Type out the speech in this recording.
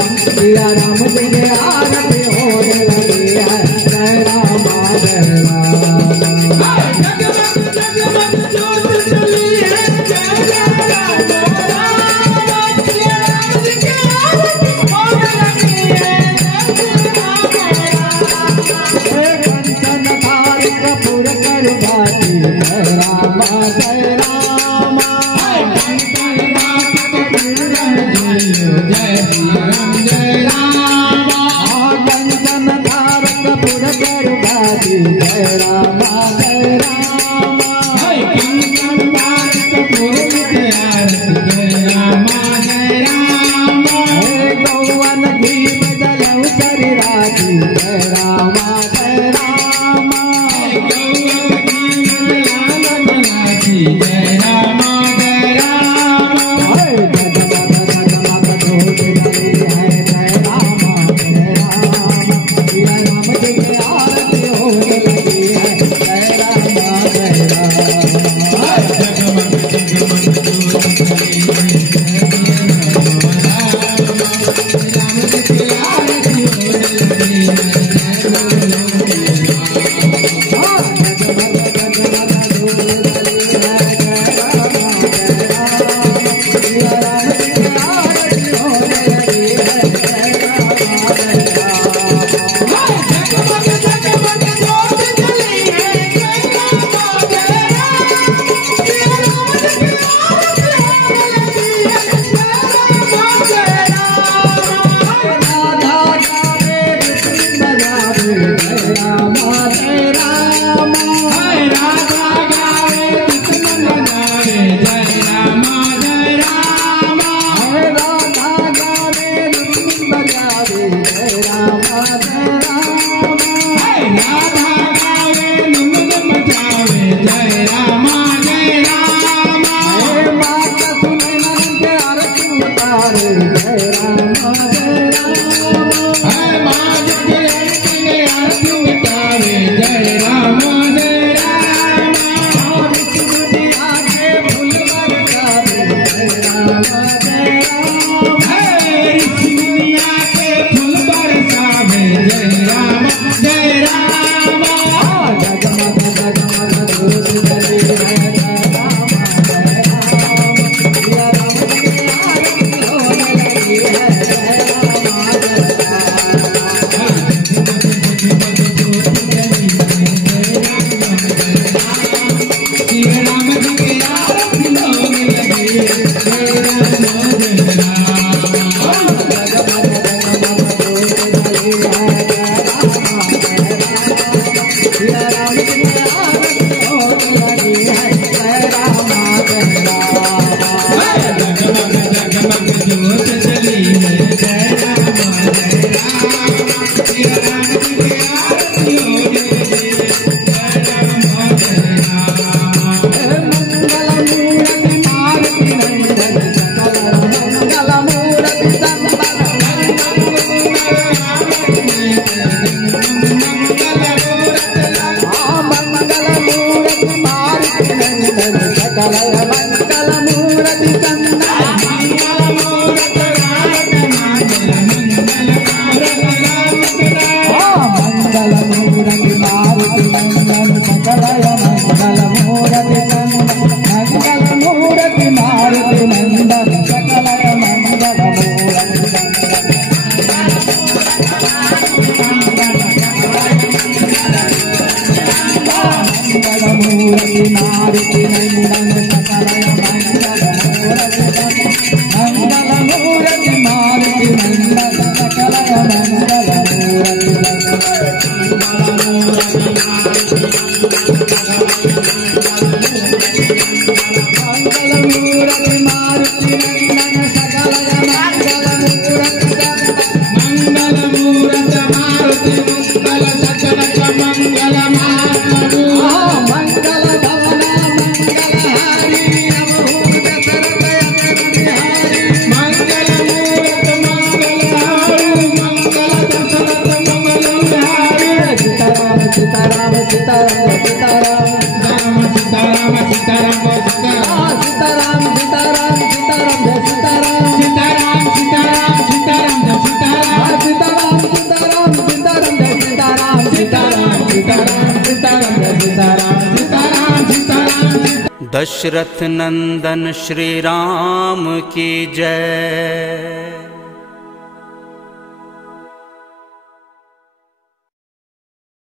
सिया राम जी की आरती होने लगी है। जय राम जय राम। जगमग ज्योत जली है। जय राम सिया राम जी की आरती होने लगी है। कंचन थाल कपूर कर बाती। जय राम जय राम। जय राम जय राम। कंचन थाल कपूर कर बाती। जय राम जय राम। कंचन थाल कपूर कर आरती। जय राम जय राम। गौवन घी में जलऊ करी राती। जय राम जय राम। गौवन घी में जलऊ राती। जय राम जय राम। जगमग ज्योत जली है। जय राम जय राम। सिया राम जी की आरती होने लगी है। जय राम जय राम। जगमग जगमग ज्योत जली है। राम जी की आरती होने लगी है। जय राम सीताराम सीताराम सीताराम सीताराम सीताराम सीताराम सीताराम सीताराम सीताराम। दशरथ नंदन श्री राम की जय।